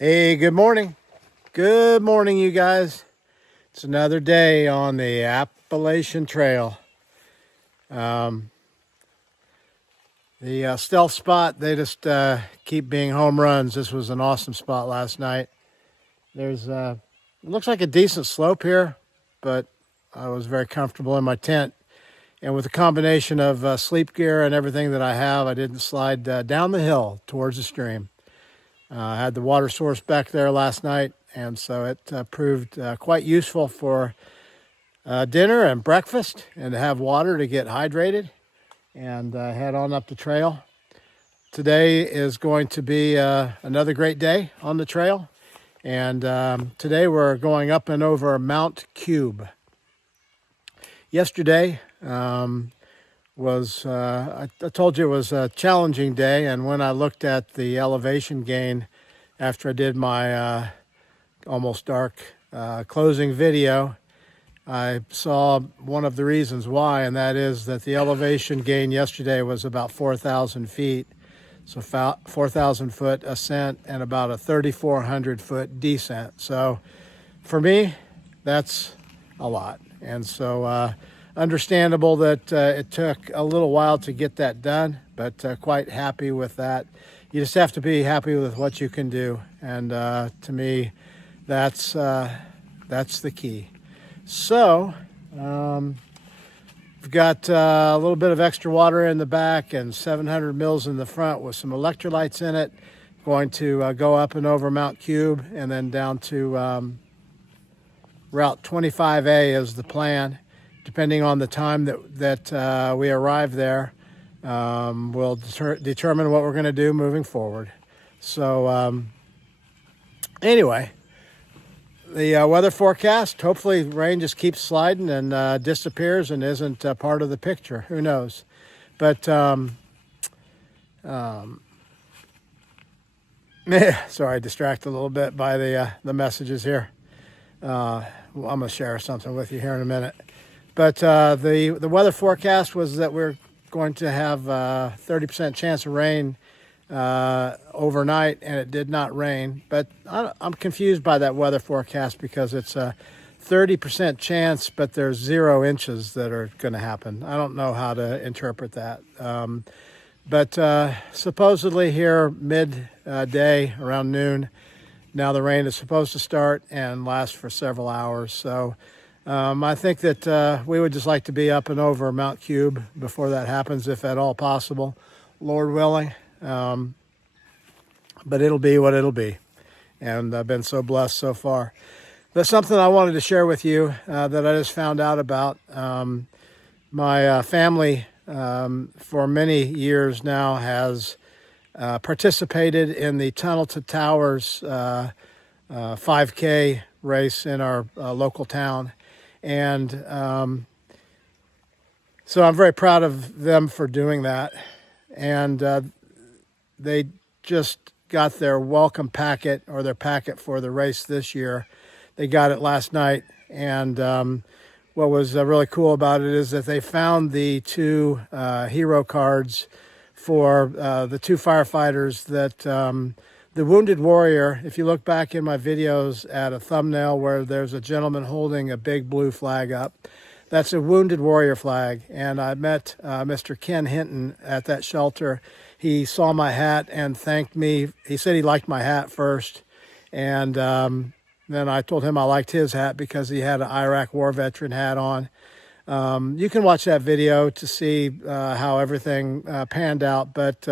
Hey, good morning. Good morning, you guys. It's another day on the Appalachian Trail. The stealth spot, they just keep being home runs. This was an awesome spot last night. It looks like a decent slope here, but I was very comfortable in my tent. And with a combination of sleep gear and everything that I have, I didn't slide down the hill towards the stream. I had the water source back there last night, and so it proved quite useful for dinner and breakfast, and to have water to get hydrated and head on up the trail. Today is going to be another great day on the trail, and today we're going up and over Mount Cube. Yesterday I told you it was a challenging day, and when I looked at the elevation gain after I did my almost dark closing video, I saw one of the reasons why, and that is that the elevation gain yesterday was about 4,000 feet. So 4,000 foot ascent and about a 3,400 foot descent. So for me, that's a lot. And so understandable that it took a little while to get that done, but quite happy with that. You just have to be happy with what you can do. And to me, that's the key. So we've got a little bit of extra water in the back and 700 mils in the front with some electrolytes in it. Going to go up and over Mount Cube and then down to Route 25A is the plan. Depending on the time that we arrive there, we'll determine what we're going to do moving forward. So anyway, the weather forecast, hopefully rain just keeps sliding and disappears and isn't part of the picture. Who knows? But sorry, distracted a little bit by the messages here. I'm going to share something with you here in a minute. But the weather forecast was that we're going to have a 30% chance of rain overnight, and it did not rain. But I'm confused by that weather forecast because it's a 30% chance, but there's 0 inches that are going to happen. I don't know how to interpret that. But supposedly here midday around noon, now the rain is supposed to start and last for several hours. So I think that we would just like to be up and over Mount Cube before that happens, if at all possible, Lord willing. But it'll be what it'll be. And I've been so blessed so far. But something I wanted to share with you that I just found out about. My family for many years now has participated in the Tunnel to Towers 5K race in our local town. And so I'm very proud of them for doing that. And they just got their welcome packet, or their packet for the race this year. They got it last night. And what was really cool about it is that they found the 2 hero cards for the 2 firefighters that the Wounded Warrior. If you look back in my videos at a thumbnail where there's a gentleman holding a big blue flag up, that's a Wounded Warrior flag. And I met Mr. Ken Hinton at that shelter. He saw my hat and thanked me. He said he liked my hat first. And then I told him I liked his hat because he had an Iraq war veteran hat on. You can watch that video to see how everything panned out. But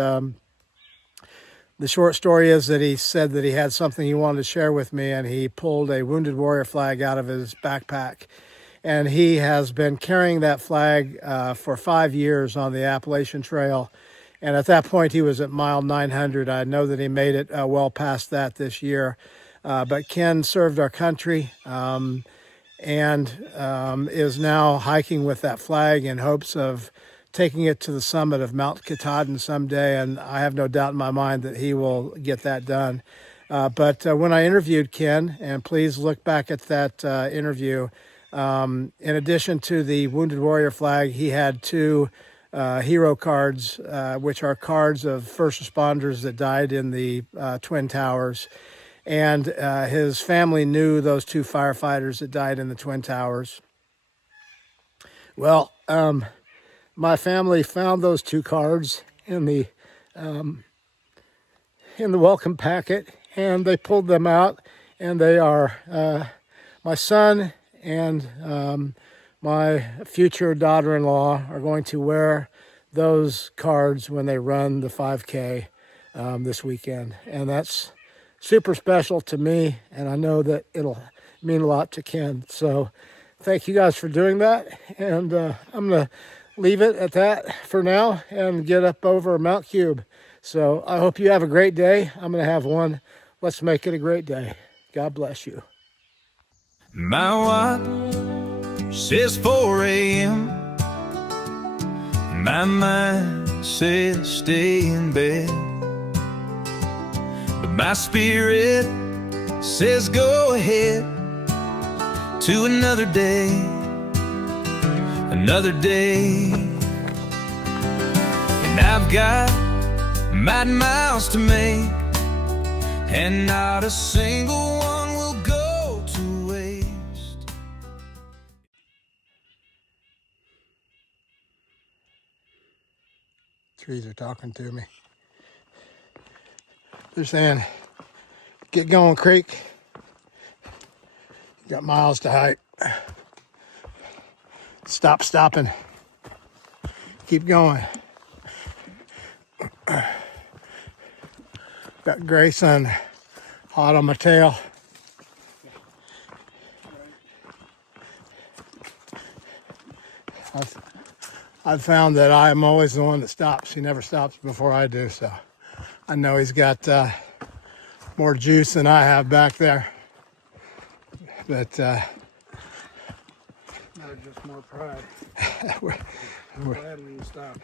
the short story is that he said that he had something he wanted to share with me, and he pulled a Wounded Warrior flag out of his backpack. And he has been carrying that flag for 5 years on the Appalachian Trail. And at that point, he was at mile 900. I know that he made it well past that this year. But Ken served our country and is now hiking with that flag in hopes of taking it to the summit of Mount Katahdin someday. And I have no doubt in my mind that he will get that done. But when I interviewed Ken, and please look back at that interview, in addition to the Wounded Warrior flag, he had 2 hero cards, which are cards of first responders that died in the Twin Towers. And his family knew those two firefighters that died in the Twin Towers. Well, my family found those two cards in the welcome packet, and they pulled them out, and they are my son and my future daughter-in-law are going to wear those cards when they run the 5K this weekend, and that's super special to me, and I know that it'll mean a lot to Ken. So thank you guys for doing that, and I'm gonna leave it at that for now and get up over Mount Cube. So I hope you have a great day. I'm gonna have one. Let's make it a great day. God bless you. My watch says 4 a.m. My mind says stay in bed, but my spirit says go ahead to another day, another day. And I've got mighty miles to make, and not a single one will go to waste. Trees are talking to me. They're saying, get going, creek. You got miles to hike. Stop stopping. Keep going. Got Grayson hot on my tail. I've found that I'm always the one that stops. He never stops before I do, so I know he's got more juice than I have back there. But No, just more pride. we're Glad when you stop.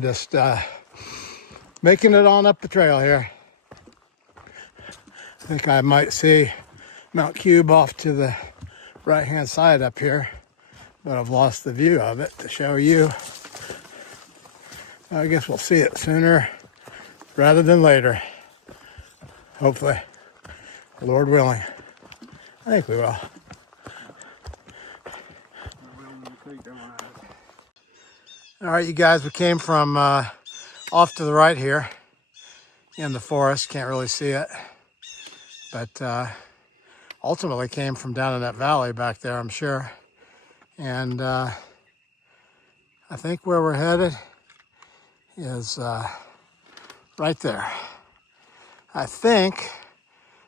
just making it on up the trail here. I think I might see Mount Cube off to the right-hand side up here, but I've lost the view of it to show you. I guess we'll see it sooner rather than later. Hopefully, Lord willing. I think we will. All right, you guys, we came from off to the right here in the forest. Can't really see it, but ultimately came from down in that valley back there, I'm sure. And I think where we're headed is right there. I think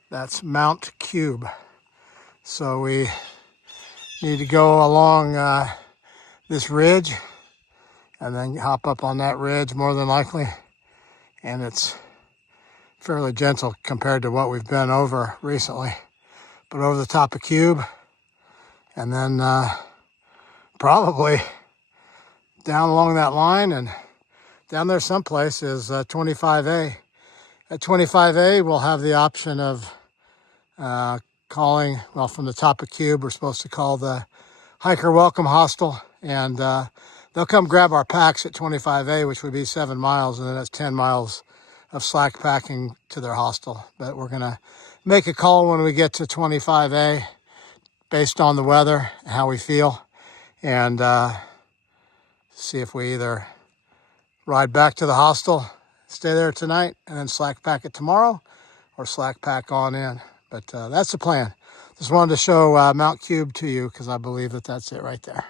that's Mount Cube. So we need to go along this ridge and then hop up on that ridge more than likely. And it's fairly gentle compared to what we've been over recently. But over the top of Cube, and then probably down along that line, and down there someplace is 25A. At 25A, we'll have the option of calling, well, from the top of Cube, we're supposed to call the Hiker Welcome Hostel, and they'll come grab our packs at 25A, which would be 7 miles, and then that's 10 miles of slack packing to their hostel. But we're gonna make a call when we get to 25A based on the weather and how we feel, and see if we either ride back to the hostel, stay there tonight, and then slack pack it tomorrow, or slack pack on in. But that's the plan. Just wanted to show Mount Cube to you because I believe that that's it right there.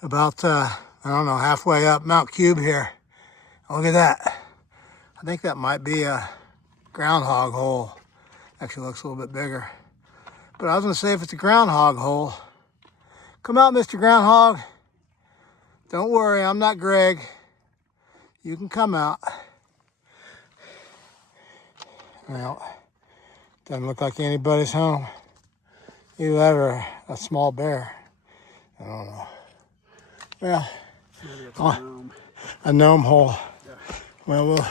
About, I don't know, halfway up Mount Cube here. Look at that. I think that might be a groundhog hole. Actually looks a little bit bigger. But I was gonna say, if it's a groundhog hole, come out, Mr. Groundhog. Don't worry, I'm not Greg. You can come out. Well, doesn't look like anybody's home. Either that or a small bear. I don't know. Well, a gnome hole. Yeah. Well, we'll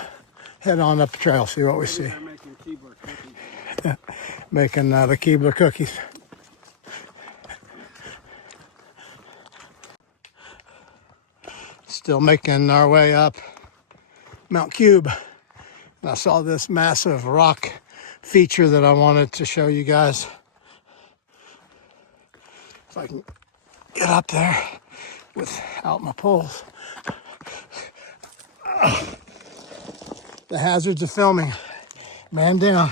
head on up the trail, see what we see. They're making Keebler cookies. Making the Keebler cookies. Still making our way up Mount Cube. I saw this massive rock feature that I wanted to show you guys. If I can get up there without my poles. The hazards of filming. Man down.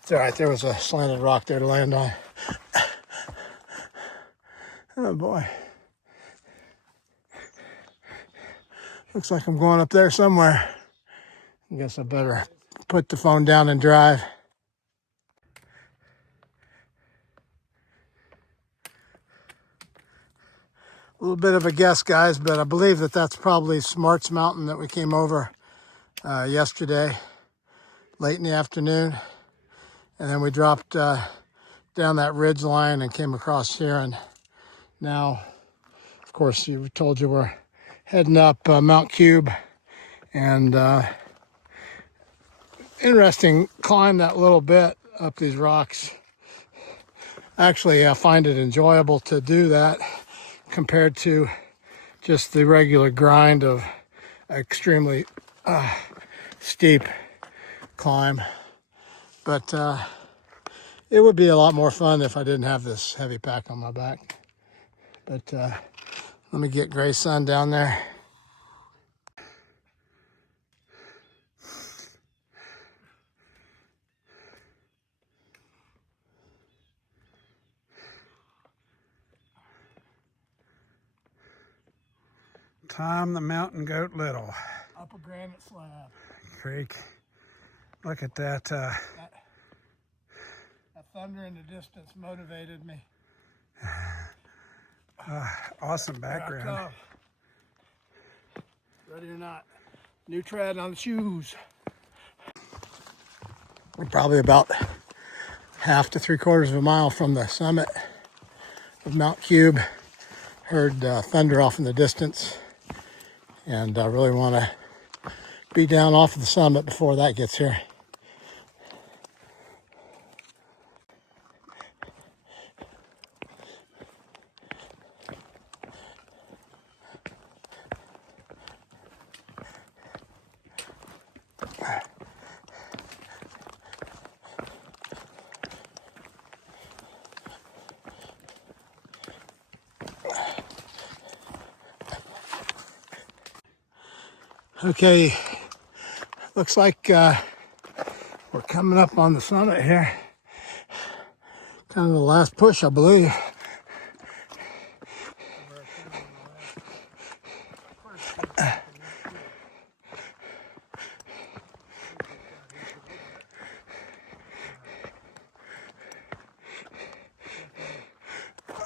It's all right, there was a slanted rock there to land on. Oh boy. Looks like I'm going up there somewhere. I guess I better put the phone down and drive. A little bit of a guess, guys, but I believe that that's probably Smarts Mountain that we came over yesterday, late in the afternoon. And then we dropped down that ridge line and came across here. And now, of course, we told you we're heading up Mount Cube. And interesting climb that little bit up these rocks. Actually, I find it enjoyable to do that compared to just the regular grind of extremely steep climb. But it would be a lot more fun if I didn't have this heavy pack on my back. But let me get Gray Sun down there. Tom the mountain goat little. Up a granite slab. Creek. Look at that. That thunder in the distance motivated me. Awesome background. Ready or not. New tread on the shoes. We're probably about half to 3/4 of a mile from the summit of Mount Cube. Heard thunder off in the distance. And I really want to be down off of the summit before that gets here. Okay, looks like we're coming up on the summit here. Kind of the last push, I believe.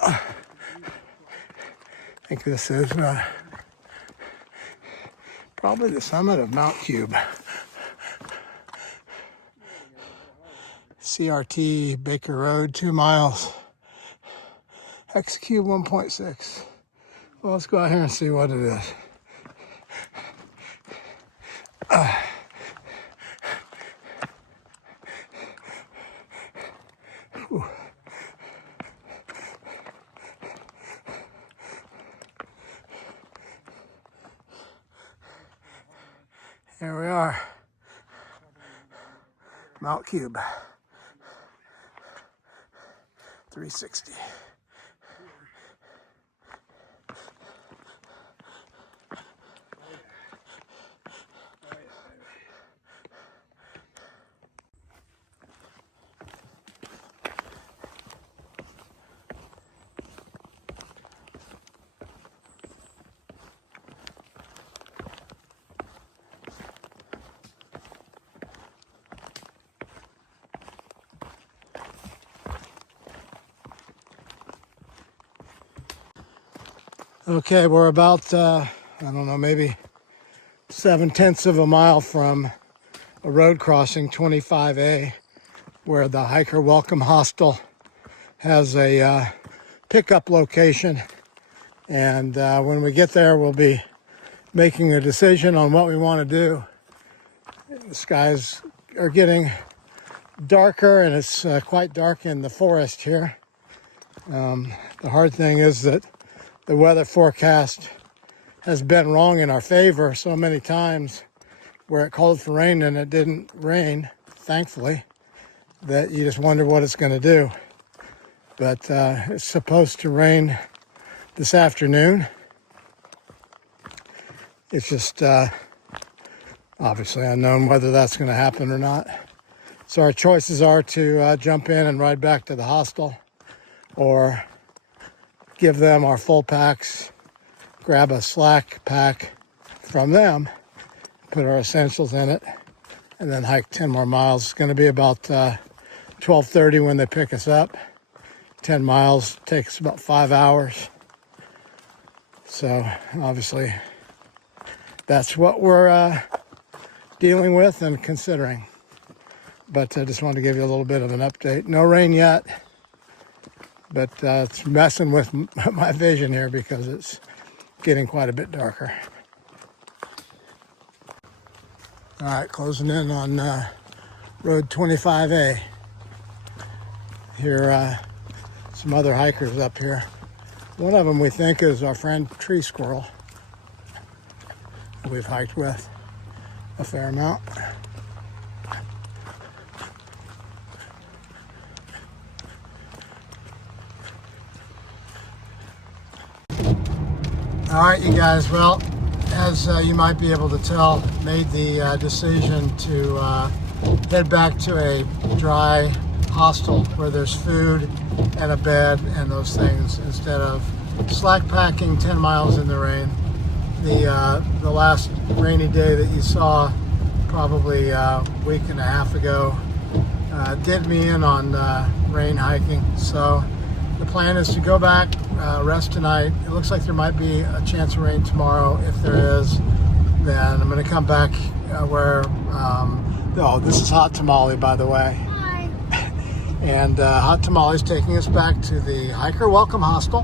I think this is probably the summit of Mount Cube. CRT Baker Road, 2 miles. X Cube 1.6. Well, let's go out here and see what it is. Here we are, Mount Cube, 360. Okay, we're about, I don't know, maybe 7/10 of a mile from a road crossing, 25A, where the Hiker Welcome Hostel has a pickup location. And when we get there, we'll be making a decision on what we want to do. The skies are getting darker, and it's quite dark in the forest here. The hard thing is that the weather forecast has been wrong in our favor so many times where it called for rain and it didn't rain, thankfully, that you just wonder what it's going to do. But it's supposed to rain this afternoon. It's just obviously unknown whether that's going to happen or not. So our choices are to jump in and ride back to the hostel, or give them our full packs, grab a slack pack from them, put our essentials in it, and then hike 10 more miles. It's going to be about 12:30 when they pick us up. 10 miles takes about 5 hours. So obviously that's what we're dealing with and considering. But I just wanted to give you a little bit of an update. No rain yet, but it's messing with my vision here because it's getting quite a bit darker. All right, closing in on Road 25A. Here, some other hikers up here. One of them we think is our friend Tree Squirrel. We've hiked with a fair amount. All right, you guys, well, as you might be able to tell, made the decision to head back to a dry hostel where there's food and a bed and those things, instead of slack packing 10 miles in the rain. The last rainy day that you saw probably a week and a half ago did me in on rain hiking. So the plan is to go back, rest tonight. It looks like there might be a chance of rain tomorrow. If there is, then I'm going to come back where, oh, this is Hot Tamale, by the way. Hi. And Hot Tamale's taking us back to the Hiker Welcome Hostel,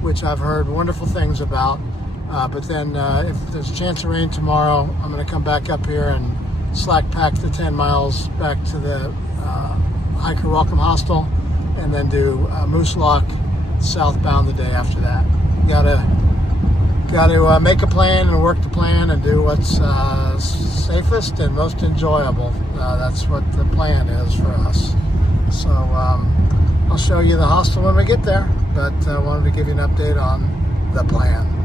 which I've heard wonderful things about. But then if there's a chance of rain tomorrow, I'm going to come back up here and slack pack the 10 miles back to the Hiker Welcome Hostel, and then do Moose Lock southbound the day after that. Gotta make a plan and work the plan and do what's safest and most enjoyable. That's what the plan is for us. So I'll show you the hostel when we get there, but I wanted to give you an update on the plan.